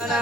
భజన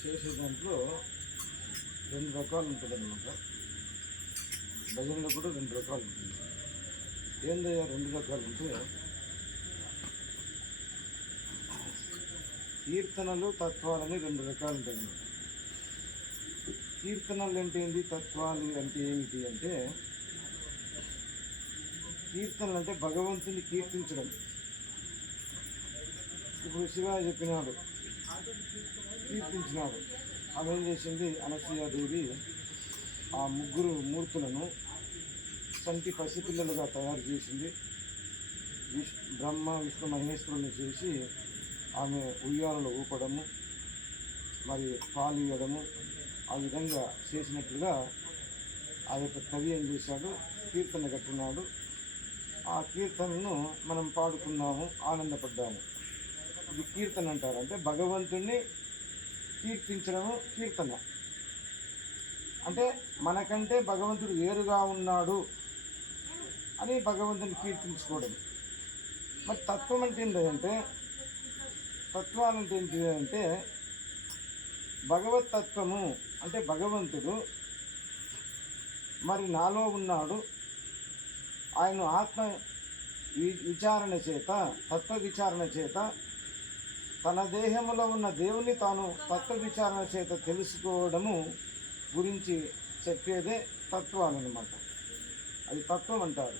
చేసే దాంట్లో రెండు రకాలు ఉంటుంది అన్నమాట. భజనలో కూడా రెండు రకాలు ఉంటుంది. ఏందయ్యా రెండు రకాలు ఉంటే, కీర్తనలు తత్వాలని రెండు రకాలు ఉంటాయి అన్నమాట. కీర్తనలు అంటే ఏంటి, తత్వాలు అంటే ఏమిటి అంటే, కీర్తనలు అంటే భగవంతుని కీర్తించడం. ఇప్పుడు శివ చెప్పినాడు, కీర్తించినాడు. ఆమె ఏం చేసింది, అనసూయాదేవి ఆ ముగ్గురు మూర్తులను సంటి పసిపిల్లలుగా తయారు చేసింది. బ్రహ్మ విష్ణు మహేశ్వరుని చేసి ఆమె ఉయ్యాలలో ఊపడము, మరి పాలు ఇవ్వడము, ఆ విధంగా చేసినట్లుగా ఆ యొక్క కవి ఏం చేశాడు, కీర్తన కట్టినాడు. ఆ కీర్తనను మనం పాడుకున్నాము, ఆనందపడ్డాము. ఇది కీర్తన అంటారు. అంటే భగవంతుణ్ణి కీర్తించడము కీర్తన. అంటే మనకంటే భగవంతుడు వేరుగా ఉన్నాడు అని భగవంతుని కీర్తించుకోవడం. మరి తత్వం అంటే ఏంటంటే, తత్వాలంటే ఏంటి అంటే, భగవత్ తత్వము అంటే భగవంతుడు మరి నాలో ఉన్నాడు. ఆయన ఆత్మ విచారణ చేత, తత్వ విచారణ చేత, తన దేహంలో ఉన్న దేవుని తాను తత్వ విచారణ చేత తెలుసుకోవడము గురించి చెప్పేదే తత్వాలు అన్నమాట. అది తత్వం అంటారు.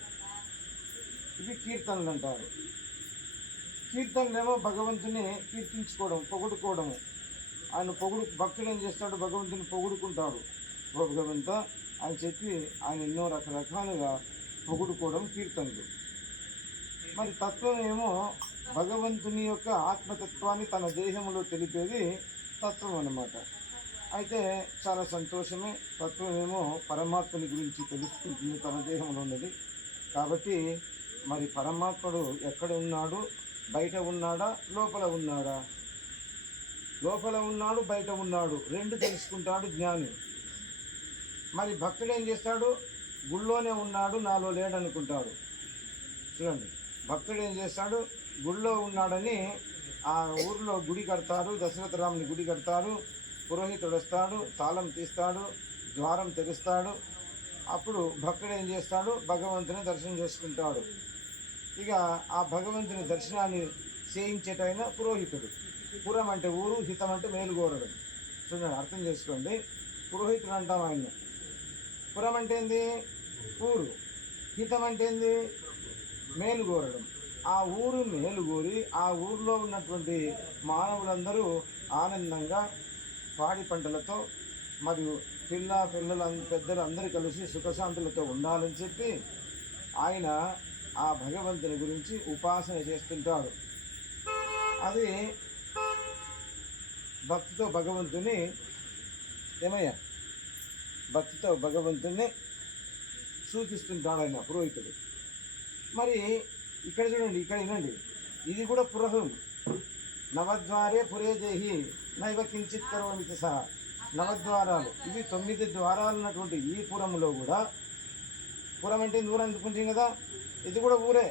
ఇవి కీర్తనలు అంటారు. కీర్తనలేమో భగవంతుని కీర్తించుకోవడం, పొగుడుకోవడము. ఆయన భక్తుడు ఏం చేస్తాడు, భగవంతుని పొగుడుకుంటాడు. భగవంత అని చెప్పి ఆయన ఎన్నో రకరకాలుగా పొగుడుకోవడం కీర్తనలు. మరి తత్వం ఏమో భగవంతుని యొక్క ఆత్మతత్వాన్ని తన దేహంలో తెలిపేది తత్వం అన్నమాట. అయితే చాలా సంతోషమే. తత్వం ఏమో పరమాత్మని గురించి తెలుసుకుంటుంది, తన దేహంలో ఉన్నది. కాబట్టి మరి పరమాత్ముడు ఎక్కడ ఉన్నాడు, బయట ఉన్నాడా, లోపల ఉన్నాడా? లోపల ఉన్నాడు, బయట ఉన్నాడు, రెండు తెలుసుకుంటాడు జ్ఞాని. మరి భక్తుడు ఏం చేస్తాడు, గుళ్ళోనే ఉన్నాడు, నాలో లేడనుకుంటాడు. చూడండి, భక్తుడు ఏం చేస్తాడు, గుళ్ళో ఉన్నాడని ఆ ఊరిలో గుడి కడతాడు, దశరథరాముని గుడి కడతాడు. పురోహితుడు వస్తాడు, తాళం తీస్తాడు, ద్వారం తెరుస్తాడు. అప్పుడు భక్తుడు ఏం చేస్తాడు, భగవంతుని దర్శనం చేసుకుంటాడు. ఇక ఆ భగవంతుని దర్శనాన్ని చేయించేటైన పురోహితుడు. పురం అంటే ఊరు, హితం అంటే మేలుగోరడం. చూడండి, అర్థం చేసుకోండి. పురోహితుడు అంటాం ఆయన. పురం అంటే ఏంది, ఊరు. హితం అంటే ఏంది, మేలుగోరడం. ఆ ఊరు మేలుగోరి ఆ ఊరిలో ఉన్నటువంటి మానవులందరూ ఆనందంగా పాడి పంటలతో మరియు పిల్లలు పెద్దలు అందరూ కలిసి సుఖశాంతులతో ఉండాలని చెప్పి ఆయన ఆ భగవంతుని గురించి ఉపాసన చేస్తుంటాడు. అది భక్తితో భగవంతుని ఏమయ్యా భక్తితో భగవంతుని సూచిస్తుంటాడు ఆయన పురోహితుడు. మరి ఇక్కడ చూడండి, ఇక్కడ వినండి, ఇది కూడా పురహం. నవద్వారే పురే దేహి నైవ కించిత్ కరోమితి సహా. నవద్వారాలు, ఇది 9 ద్వారాలు ఉన్నటువంటి ఈ పురంలో కూడా, పురం అంటే ఊరు అనుకుంటుంది కదా, ఇది కూడా ఊరే.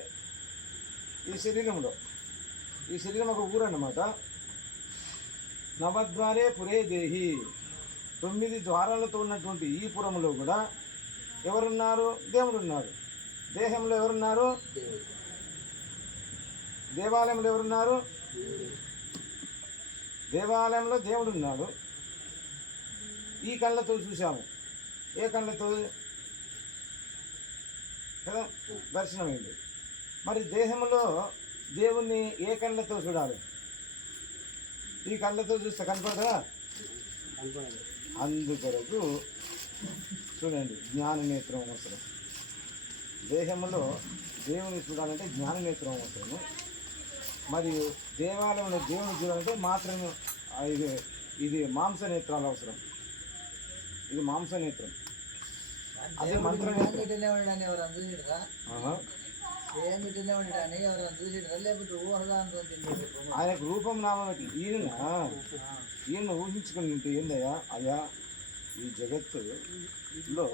ఈ శరీరంలో, ఈ శరీరం ఒక ఊరు అన్నమాట. నవద్వారే పురే దేహి, 9 ద్వారాలతో ఉన్నటువంటి ఈ పురంలో కూడా ఎవరున్నారు? దేవుడు ఉన్నారు. దేహంలో ఎవరున్నారు? దేవాలయంలో ఎవరున్నారు? దేవాలయంలో దేవుడు ఉన్నాడు. ఈ కళ్ళతో చూసాము. ఏ కళ్ళతో? కదా దర్శనమైంది. మరి దేహంలో దేవుణ్ణి ఏ కళ్ళతో చూడాలి? ఈ కళ్ళతో చూస్తే కనపడదా? అందుకొరకు చూడండి, జ్ఞాననేత్రం అవసరం. దేహంలో దేవుని చూడాలంటే జ్ఞాననేత్రం అవసరము. మరియు దేవాలయంలో దేవుని చూడాలంటే మాత్రమే ఇది మాంసనేత్రాలు అవసరం. ఇది మాంసనేత్రం. అదే మంత్రనేత్రం. ఆయనకు రూపం నామం ఈయన ఊహించుకుని ఉంటే ఏందయ్యా అయ్యా, ఈ జగత్తులో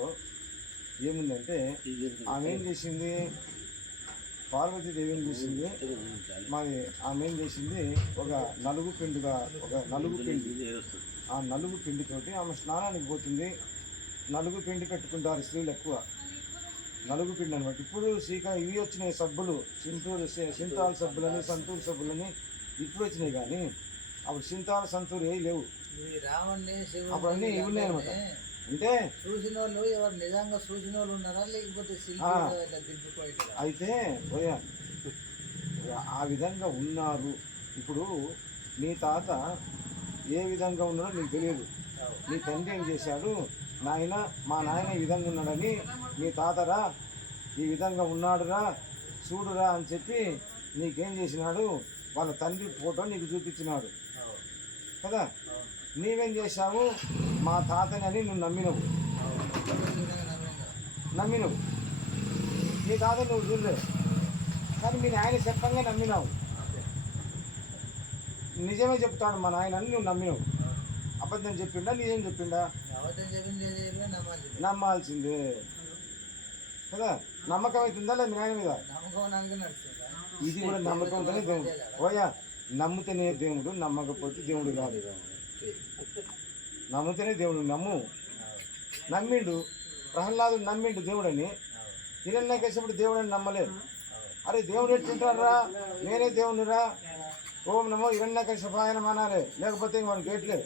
ఏముందంటే ఆమె ఏం చేసింది? పార్వతీదేవి ఏం చేసింది? మరి ఆమె ఏం చేసింది? ఒక నలుగు పిండి, ఆ నలుగు పిండితోటి ఆమె స్నానానికి పోతుంది. నలుగు పిండి పెట్టుకుంటారు స్త్రీలు ఎక్కువ, నలుగు పిండి అనమాట. ఇప్పుడు ఇవి వచ్చినాయి సబ్బులు, సింతాల్ సబ్బులని, సంతూర్ సబ్బులని ఇప్పుడు వచ్చినాయి. కానీ అప్పుడు సింతాల్ సంతూర్ ఏ లేవు. అప్పుడు అన్నీ ఇవి ఉన్నాయి అనమాట. అంటే చూసిన వాళ్ళు ఎవరు నిజంగా చూసిన వాళ్ళు ఉన్నారా, లేకపోతే అయితే పోయా ఆ విధంగా ఉన్నారు. ఇప్పుడు నీ తాత ఏ విధంగా ఉన్నాడో నీకు తెలియదు. నీ తండ్రి ఏం చేశాడు? నాయన, మా నాయన ఈ విధంగా ఉన్నాడని, నీ తాతరా ఈ విధంగా ఉన్నాడురా చూడురా అని చెప్పి నీకేం చేసినాడు? వాళ్ళ తండ్రి ఫోటో నీకు చూపించినాడు కదా. నీవేం చేశావు? మా తాతని అని నువ్వు నమ్మినవు. నీ తాత నువ్వు చూడలేవు, కానీ మీ నాయన చెప్పంగా నమ్మినావు. నిజమే చెప్తాడు మా నాయన అని నువ్వు నమ్మినావు. అబద్ధం చెప్పిండా నిజం చెప్పిండా? నమ్మాల్సిందే కదా. నమ్మకం అవుతుందా లేదు మీ నాయన మీద? ఇది కూడా నమ్మకంతోనే దేవుడు. ఓయా, నమ్ముతేనే దేవుడు, నమ్మకపోతే దేవుడు కాదు. నమ్ముతేనే దేవుడు. నమ్మిండు ప్రహ్లాదుడు, నమ్మిండు దేవుడని. హిరణ్యకశిపుడు దేవుడని నమ్మలేదు. అరే దేవుడు ఎట్టుంటారా? నేనే దేవుడిరా, ఓం నమో హిరణ్యకశిపాయ నమః అనాలి, లేకపోతే మన గేట్లే.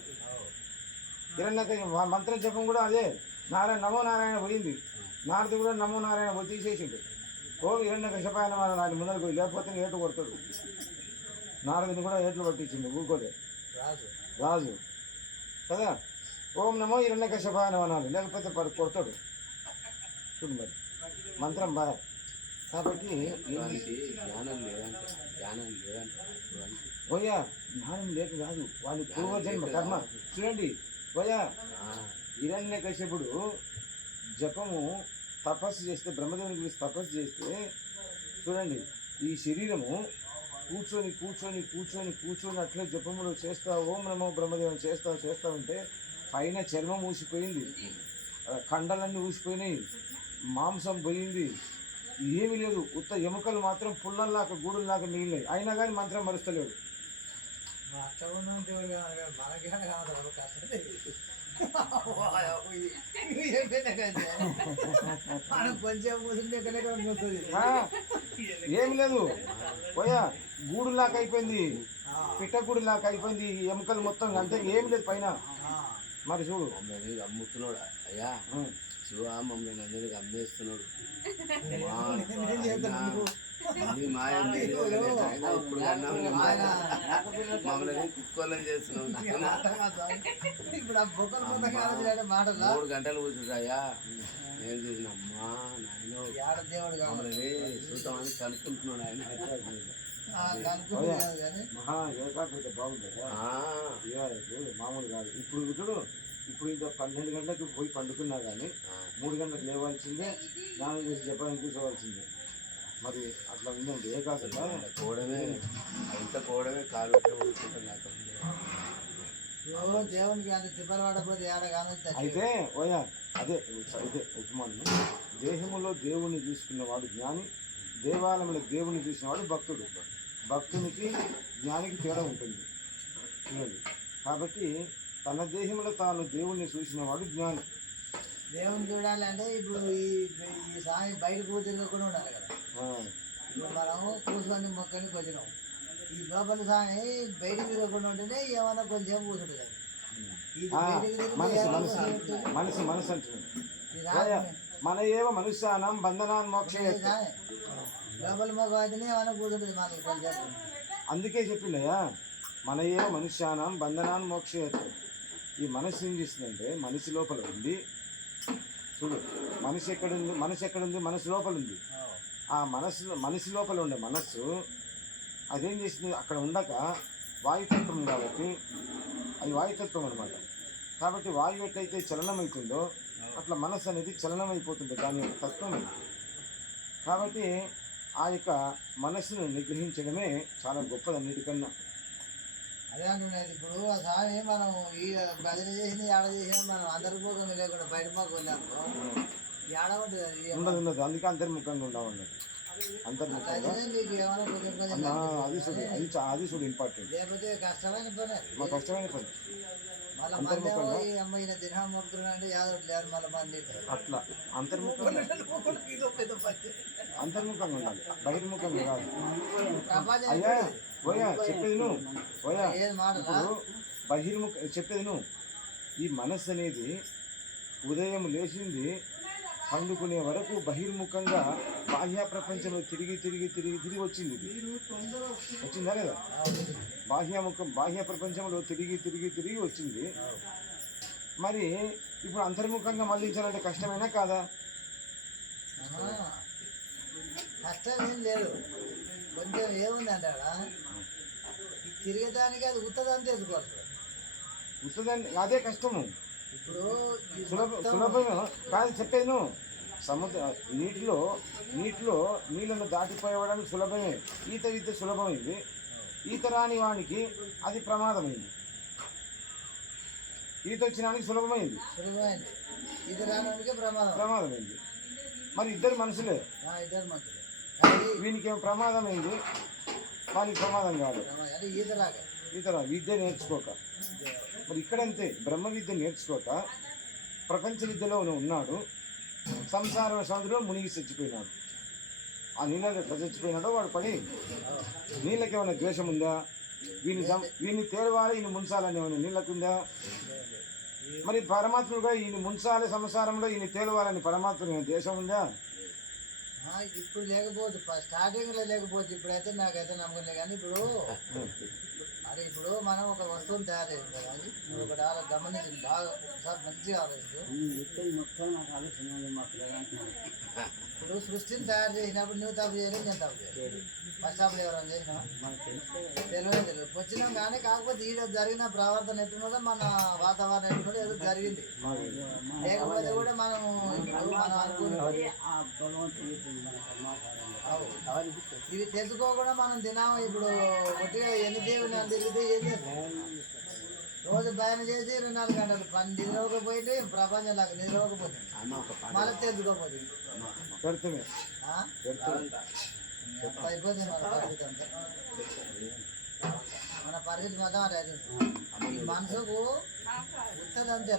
హిరణ్యకశిపు మంత్రం జపం కూడా అదే. నమో నారాయణ పోయింది. నారదు కూడా నమో నారాయణ పోయి తీసేసిండు. ఓం హిరణ్యకశిపాయ నమః అనాలి ముందరకు పోయి, లేకపోతే ఏటు కొడతాడు. నారదుని కూడా ఏట్లు పట్టించిండు ఊరుకోలే రాజు కదా. ఓం నమో హిరణ్యకశిపాయ నమః అనాలి, లేకపోతే కొడతాడు. చూడు మరి మంత్రం బాగా. కాబట్టి పోయా జ్ఞానం లేక కాదు, వాళ్ళ పూర్వజన్మ కర్మ. చూడండి పోయా, హిరణ్యకశిపుడు జపము తపస్సు చేస్తే, బ్రహ్మదేవుని గురించి తపస్సు చేస్తే చూడండి, ఈ శరీరము కూర్చొని కూర్చొని కూర్చొని కూర్చొని అట్లే జపములు చేస్తా, ఓం నమో బ్రహ్మదేవుని చేస్తా ఉంటే పైన చర్మం ఊసిపోయింది, కండలన్నీ ఊసిపోయినాయి, మాంసం పోయింది, ఏమీ లేదు. ఉత్త ఎముకలు మాత్రం పుల్లల్లాక గూడుల్లాగా మిగిలినాయి. అయినా కానీ మంత్రం మరుస్తలేడు. ఏమి లేదు పోయా, గూడులాగా అయిపోయింది, పిట్టగూడులాగా అయిపోయింది, ఎముకలు మొత్తం అంతే, ఏమి లేదు పైన. మరి చూడు అమ్ముతున్నాడు అయ్యా, శివ మమ్మల్ని అందరికి అమ్మేస్తున్నాడు. మమ్మల్ని కుక్కోళ్ళని చేస్తున్నాడు. 3 గంటలు కూర్చుంటాయా, నేను చూసిన అమ్మా నాయన ఏడ దేవుడు కావాలి మమ్మల్ని చూద్దామని కనుక్కుంటున్నాడు ఆయన. కనుక్కుంటున్నాడు కానీ మహా ఏకాగ్రత బాగుంది కదా ఆ, ఇవాళ మామూలు కాదు. ఇప్పుడు చూడు, ఇప్పుడు ఇంకా 12 గంటలకు పోయి పండుకున్నా కానీ 3 గంటలకు లేవాల్సిందే, స్నానం చేసి చెప్పడానికి కూర్చోవాల్సిందే. మరి అట్లా ఉందండి ఏకాగ్రత. పోవడమే ఇంత పోవడమే కాలు పెట్టి ఊరుకుంటాం నాకు. దేవునికి అంత తిప్పలు పడకపోతే ఏడ కానొచ్చు. అయితే ఓయా అదే ఉపమానం. దేహములో దేవుణ్ణి చూసుకున్నవాడు జ్ఞాని, దేవాలయంలో దేవుణ్ణి చూసినవాడు భక్తుడు. భక్తునికి జ్ఞానికి తేడా ఉంటుంది చూడండి. కాబట్టి తన దేహంలో తాను దేవుణ్ణి చూసినవాడు జ్ఞాని. దేవుని చూడాలంటే ఇప్పుడు ఈ సాయి బయట కూతురుకుండా ఉండాలి కదా. ఇప్పుడు మనము కూర్చొని మొక్కని వచ్చినాం. ఈ లోపల సాయి బయటకు తిరగకుండా ఉంటేనే ఏమన్నా కొంచెం కూర్చుంటుంది. ఇది బయటకు తిరిగితే మనసు ఏమన్నా మనసు కూర్చుంటుంది. మనసు మనసు అంటున్నాడు. ఈ సాయి మన ఏవ మనుష్యానం బంధనాన్ మోక్షే. సాయి లోపల మొక్క అయితేనే ఏమన్నా కూర్చుంటుంది మనకి కొంచెం. అందుకే చెప్పిండయా, మన ఏవ మనుష్యానం బంధనాన్ మోక్షేయత్. ఈ మనసు ఏం చేస్తుందంటే మనిషి లోపల ఉంది చూడు. మనిషి ఎక్కడుంది? మనసు లోపల ఉంది. ఆ మనిషి లోపల ఉండే మనస్సు అదేం చేసింది? అక్కడ ఉండక వాయుతత్వం కాబట్టి అది వాయుతత్వం అనమాట. కాబట్టి వాయువు ఎట్లయితే చలనం అవుతుందో అట్లా మనస్సు అనేది చలనం అయిపోతుంది, దాని యొక్క తత్వం అది. కాబట్టి ఆ యొక్క మనస్సును నిగ్రహించడమే చాలా గొప్పది అన్నిటికన్నా. అదే అంటున్నది. ఇప్పుడు ఆ స్వామి మనం ఈ భజన చేసింది ఏడ చేసినా మనం అందరి పోకుండా లేకుండా బయట మాకు వెళ్ళాము ఏడ ఉంటుంది అది. ఉండదు, అందుకే అంతర్ముఖంగా ఉండమన్నట్టు. అంతర్ముఖంగా అయితే మీకు ఏమైనా కొంచెం కొంచెం అది చూడు ఇంపార్టెంట్. లేకపోతే కష్టమైన పని. మా కష్టమైన పని మళ్ళీ మంది ఈ అమ్మాయి దినం మొక్కుతున్నా అంటే యాదవ్ లేరు మళ్ళీ మంది అట్లా అంతర్ముఖంగా ఉండాలి, బహిర్ముఖంగా కాదు. ప్రపంచం అయ్యా ఓయా చెప్పేది నువ్వు, ఓయా ఏది మాట ఇప్పుడు చెప్పేది నువ్వు. ఈ మనస్సు అనేది ఉదయం లేచింది పండుకునే వరకు బహిర్ముఖంగా బాహ్య ప్రపంచంలో తిరిగి వచ్చింది. వచ్చిందా లేదా? బాహ్య ప్రపంచంలో తిరిగి వచ్చింది. మరి ఇప్పుడు అంతర్ముఖంగా మళ్ళించాలంటే కష్టమైనా కాదా? కష్టం ఏం లేదు, కొంచెం ఏముంది అంటాడా తిరిగేదానికి అది ఉత్తదాన్ని తెలుసుకోవాలి. ఉత్తదాన్ని అదే కష్టము. ఇప్పుడు సులభమే కాదు చెప్పేది నువ్వు. నీళ్ళను దాటిపోయేవాడానికి సులభమే. ఈత సులభమైంది, ఈత రాని వానికి అది ప్రమాదమైంది. ఈత వచ్చినానికి సులభమైంది, ఇది రావడానికి ప్రమాదమైంది. మరి ఇద్దరు మనుషులే, ఇద్దరు మంచిది. వీనికి ఏమో ప్రమాదమైంది, వానికి ప్రమాదం కాదు. ఈత విద్య నేర్చుకోక. మరి ఇక్కడంతే, బ్రహ్మ విద్య నేర్చుకోక ప్రపంచ విద్యలో ఉన్నాడు, సంసార సముద్రంలో మునిగి చచ్చిపోయినాడు. ఆ నీళ్ళలో ఎట్లా చచ్చిపోయినాడో వాడు పడి. నీళ్ళకి ఏమైనా ద్వేషం ఉందా? వీడిని తేలవాలి, ఈయన ముంచాలని ఏమైనా నీళ్ళకుందా? మరి పరమాత్ముడు కూడా ఈయన ముంచాలి సంసారంలో, ఈయన తేలవాలని పరమాత్మ దేశం ఉందా? ఇప్పుడు లేకపోవచ్చు, స్టార్టింగ్లో లేకపోవచ్చు. ఇప్పుడైతే నాకైతే నమ్మకం లేదు. కానీ ఇప్పుడు మనం ఒక వస్తువుని తయారు చేస్తాం కదా, అది నువ్వు ఒకటి గమనించింది బాగా ఒకసారి మంచిగా ఆలోచించు. ఇప్పుడు సృష్టిని తయారు చేసినప్పుడు నువ్వు తప్పు చేయలేదు, నేను తప్పు చేయలేదు. ఫస్ట్ అప్పుడు ఎవరైనా చేసినా తెలియదు వచ్చినాం. కానీ కాకపోతే ఈడ జరిగిన ప్రవర్తన ఎట్టున్నదో మన వాతావరణం ఎట్టున్నదో ఏదో జరిగింది. లేకపోతే కూడా మనము మనం అనుకున్నాం ఇవి తెలుసుకోకుండా మనం తినాము. ఇప్పుడు ఒట్టిగా ఎన్ని దేవుని అని తిరిగితే ఏం చేస్తాం? రోజు భయం చేసి 24 గంటలు పని నిద్రపోయింది, ప్రపంచంలాగా నిద్రపోకపోతుంది, మళ్ళీ తెలుసుకోపోతుంది. అయిపోతుంది మన పరిస్థితి అంతా. మన పరిస్థితి మాత్రం అదే ఈ మనసుకు ఉత్తది అంతే.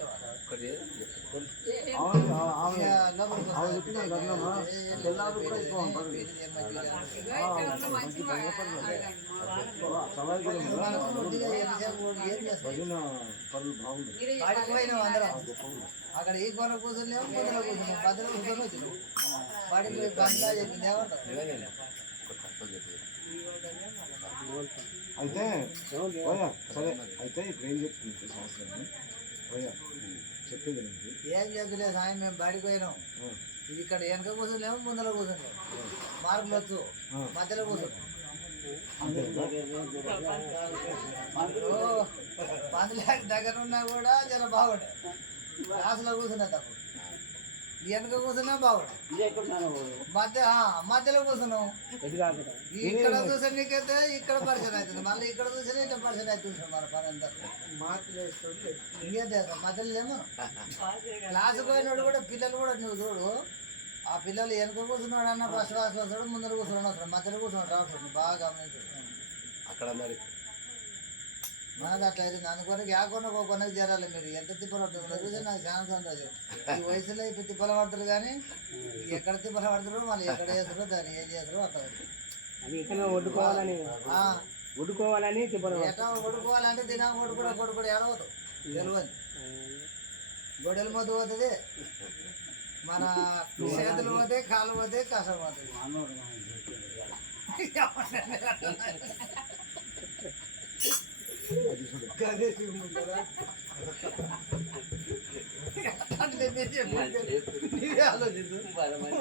అక్కడ ఈ కొన కూర్చొని పొద్దున కూర్చున్నాం, పద్దెన కూర్చొని వచ్చినాం. వాడికి గంటలా చెప్పింది ఏమంటారు? అయితే ఓయా సరే, అయితే ఇప్పుడు ఏం చెప్తుంది సంవత్సరం ఓయా చెప్పేది ఏం చెప్పలేదు సాయం. మేము బడికి పోయినాం, ఇక్కడ వెనక కూర్చునేమో ముందర కూర్చునేమో మార్కులు వచ్చు మధ్యలో కూర్చున్నాం అంతే పందుల దగ్గర ఉన్నా కూడా జర బాగుంటాయి క్లాసులో కూర్చున్నా తప్పుడు వెనక కూర్చున్నా బాగుంటాయి మధ్యలో కూర్చున్నాం ఇక్కడ చూసే నీకైతే ఇక్కడ పరిచయం అవుతుంది మళ్ళీ ఇక్కడ చూసినా ఇట్లా పరిచయం అవుతుంది మన పని అంతా ఇంకేంటే మధ్యలో లేమో క్లాసు పోయినాడు కూడా పిల్లలు కూడా నువ్వు చూడు ఆ పిల్లలు వెనక కూర్చున్నాడు అన్న ఫస్ట్ క్లాస్ వస్తాడు ముందర కూర్చున్నాడు వస్తాడు మధ్యలో కూర్చున్నాడు రావట్లేదు బాగా గమనించాడు అక్కడ మరి మనది అట్లా అయితే అందుకొరకు యాకొన్న కొనకు చేరాలి మీరు ఎంత తిప్పలు పడుతుంది చూసి నాకు చాలా సంతోషం ఈ వయసులో ఇప్పుడు తిప్పలు పడతారు కానీ ఎక్కడ తిప్పలు పడతారో మళ్ళీ ఎక్కడ చేస్తారో దాన్ని ఏం చేస్తారో అక్కడ వడ్డుకోవాలని ఎట్లా కొడుకోవాలంటే తినా కొడుకుడు ఏడవద్దు తెలియదు గొడవలు మొద్దు పోతుంది మన చేతులు పోతే కాళ్ళు పోతే కష్టం పోతుంది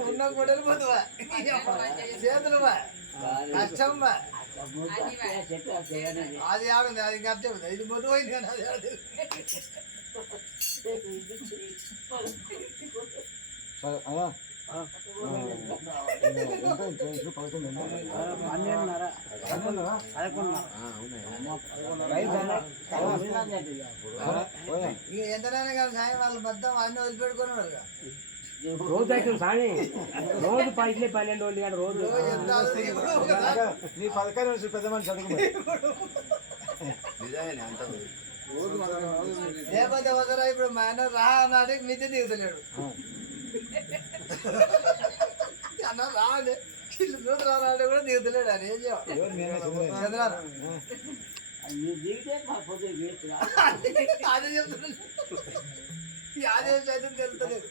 ఉన్న గొడవలు పోతువా చేతులు బా కష్టం బా అది ఆడుంది అది కష్టం ఉంది ఇది మొదలు పోయింది కానీ అది ఆడు సరే అయ్యా పడుతుంది ఇక ఎంతనైనా కానీ సాయం వాళ్ళు మొత్తం అన్ని వదిలిపెట్టుకున్నాడు రోజు అవుతుంది సామి రోజు పైసలే 12 గంటల రోజు నీ పథకాన్ని నుంచి పెద్ద మనిషి అడుగు నిజమే అంత లేకపోతే వదరా ఇప్పుడు మా ఆయన రా అన్నాడు మిద్దె దిగుతలేడు అన్న రాడు ఇల్లు చూసి రాడు కూడా దిగుతలేడు అని ఏం చేయాలి చంద్రాలు అదే చెప్తున్నాడు అదే చైతన్యం తెలుస్తలేదు